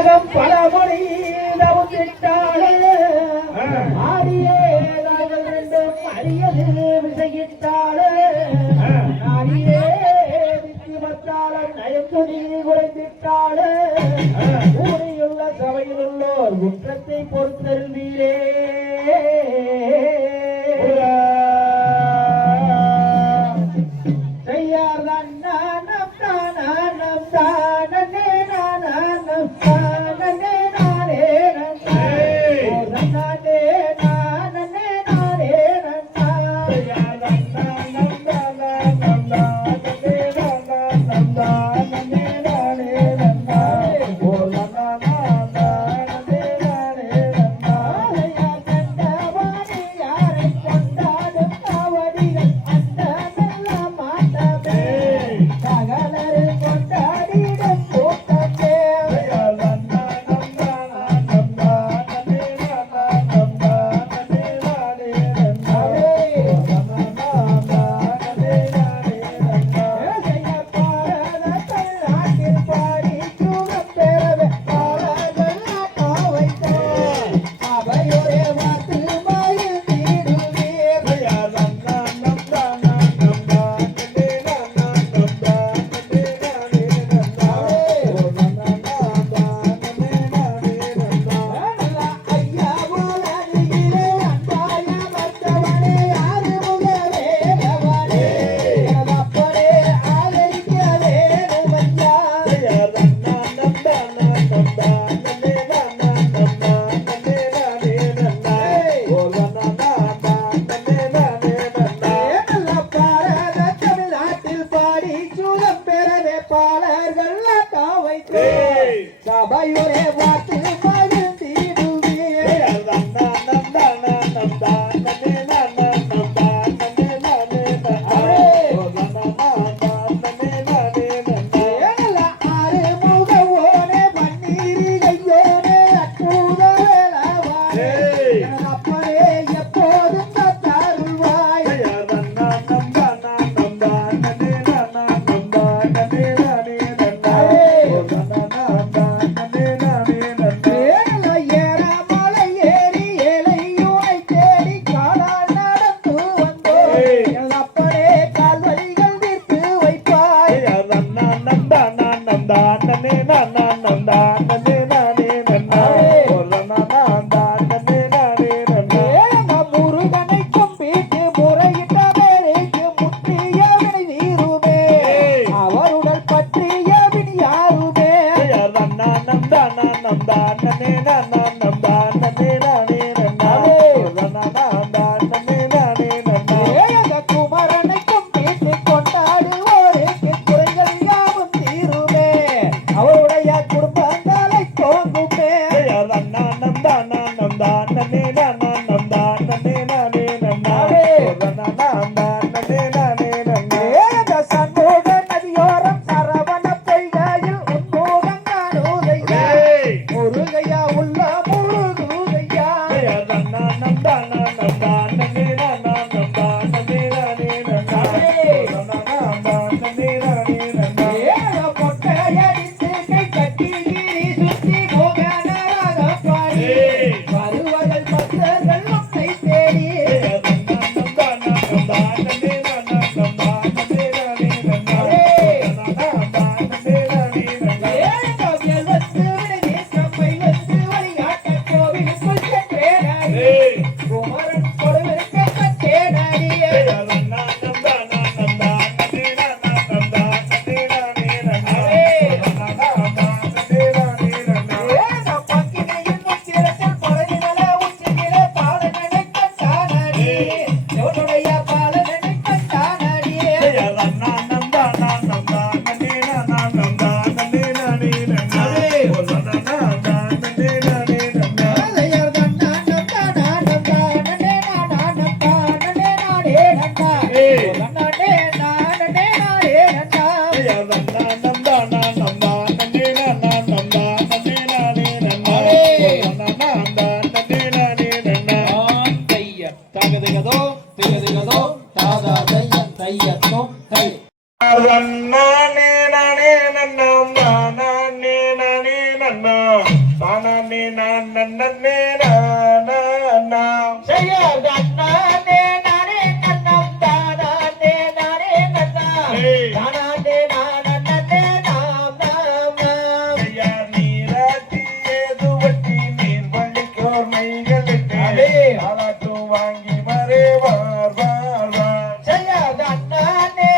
நாகம் பலமொழி தவுத்திட்டாளே ஆடியே நாங்கள் ரெண்டும் அடியது விசையிட்டாளே நாடியே வித்திமத்தாளன் நயக்கடி குறைந்திட்டாளே ஊரியுள்ள சபையில் உள்ளோர் குற்றத்தை பொறுத்தருந்தீரே சபையுரே வாத்து தானே நான் நன்னே நானா செய்யாதே நானே நன்னம் தானே நானே நன்னா தானே நானே நாம் நாம் நாம் யார் நீராட்டி ஏது வட்டி நீர் பள்ளிக்கோர் மைகளுக்கு ஆளாட்டும் வாங்கி மறே வார் வார் வார் செய்யாதே நானே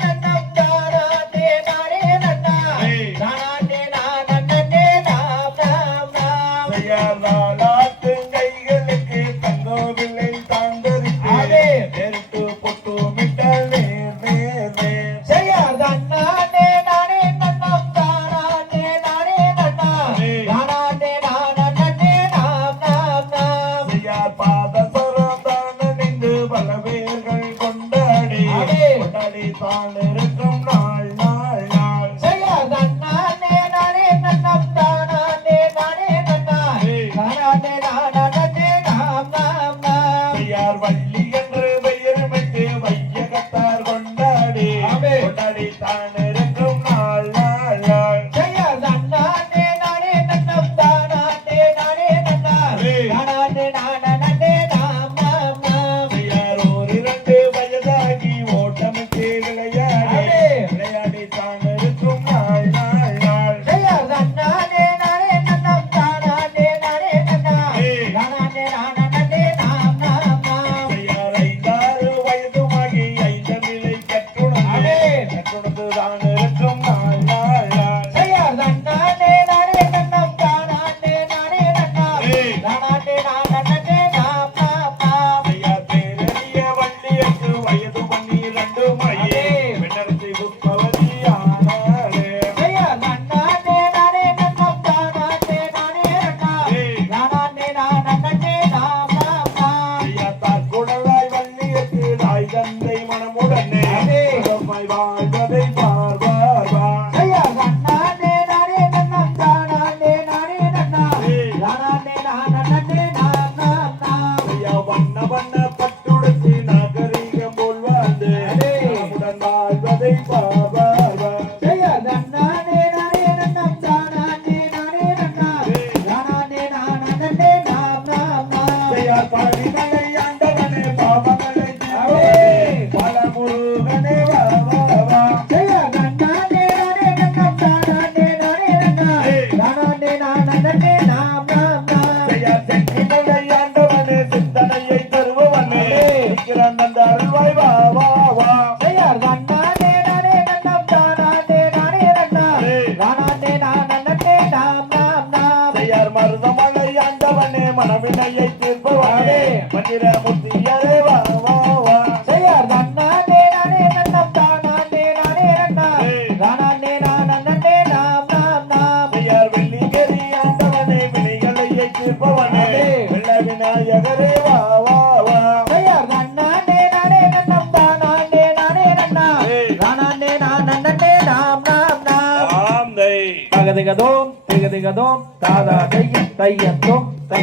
நன்னம் தானே நானே நன்னா தானே நானே நாம் நாம் நாம் யார் நாளாட்டு கைகளுக்கு தங்கோவில்லை தாண்டறித்து நெருட்டு பொட்டு மிட்டல் நேர் நேர் நேர் செய்யாதே நானே நன்னம் தானே நானே நன்னா தானே நானே நாம் நாம் நாம் யார் பாதசரம் தானணிந்து பலவேர்கள் கொண்டாடி கொண்டாடி தான் இருக்கும் நாள் நாள் நாள் செய்யாதே நானே நன்னம் தானே நானே நன்னா தானே நானே நாம் நாம் நாம் யார் வள்ளி என்று பெயர்மிட்டு வையகத்தார் கொண்டாடி கொண்டாடி தான் இருக்கும் நாள் நாள் நாள் செய்யாதே நானே நன்னம் தானே நானே நன்னா தானே நானே நாம் நாம் நாம் யார் ஓரிரண்டு வயதாகி ஓட்டமிட்டு விளையாடி விளையாடி தான் இருக்கும் நாள் நாள் நாள் செய்யாதே நானே நன்னம் தானே நானே நன்னா தானே நானே நாம் நாம் நாம் யார் ஐந்தாறு வயதுமாகி ஐந்தமிழை கற்றுணர்ந்து கற்றுணர்ந்து தான் இருக்கும் நாள் நாள் நாள் செய்யாதே நானே நன்னம் தானே நானே நன்னா தானே நானே நாம் நாம் நாம் யார் பேரறிய வள்ளியற்கு வயது 12 மயே பெண்ணரசி புஷ்பவதி ஆனாளே செய்யாதே நானே நன்னம் தானே நானே நன்னா தானே நானே நாம் நாம் நாம் யார் தாக்குடலாய் வள்ளியற்கு தாய் தந்தை மனமுடனே மனமாய் வாழ்வதை பார் பார் பார் செய்யாதே நானே நன்னம் தானே நானே நன்னா தானே நானே நாம் நாம் நாம் யார் வண்ண வண்ண பட்டுடுத்தி நாகரிகம் போல் வாழ்ந்து நலமுடன் வாழ்வதை பார் பார் பார் செய்யாதே நானே நன்னம் தானே நானே நன்னா தானே நானே நாம் நாம் நாம் யார் பாடிகளை ஆண்டவனே பாவங்களை பல முருகனே வா வா வா செய்யாதே நானே நன்னம் தானே நானே நன்னா தானே நானே நாம் நாம் நாம் யார் செங்கிகளை ஆண்டவனே சிந்தனையை தருபவனே சீக்கிரம் தந்த அருள்வாய் வா வா வா செய்யாதே நானே நன்னம் தானே நானே நன்னா தானே நானே நாம் நாம் நாம் யார் மருதமலை ஆண்டவனே மனவினையை தீர்ப்பவனே மந்திரமூர்த்தியரே வா வா வா செய்யாதே நானே நன்னம் தானே நானே நன்னா தானே நானே நாம் நாம் நாம் யார் வெள்ளிங்கிரி ஆண்டவனே வினைகளையை தீர்ப்பவனே வெள்ள விநாயகரே வா வா வா செய்யாதே நானே நன்னம் தானே நானே நன்னா தானே நானே நாம் நாம் நாம் ஆம் தை தகதிகதோம் திகதிகதோம் தாதா தையம் தையத்தோம் தை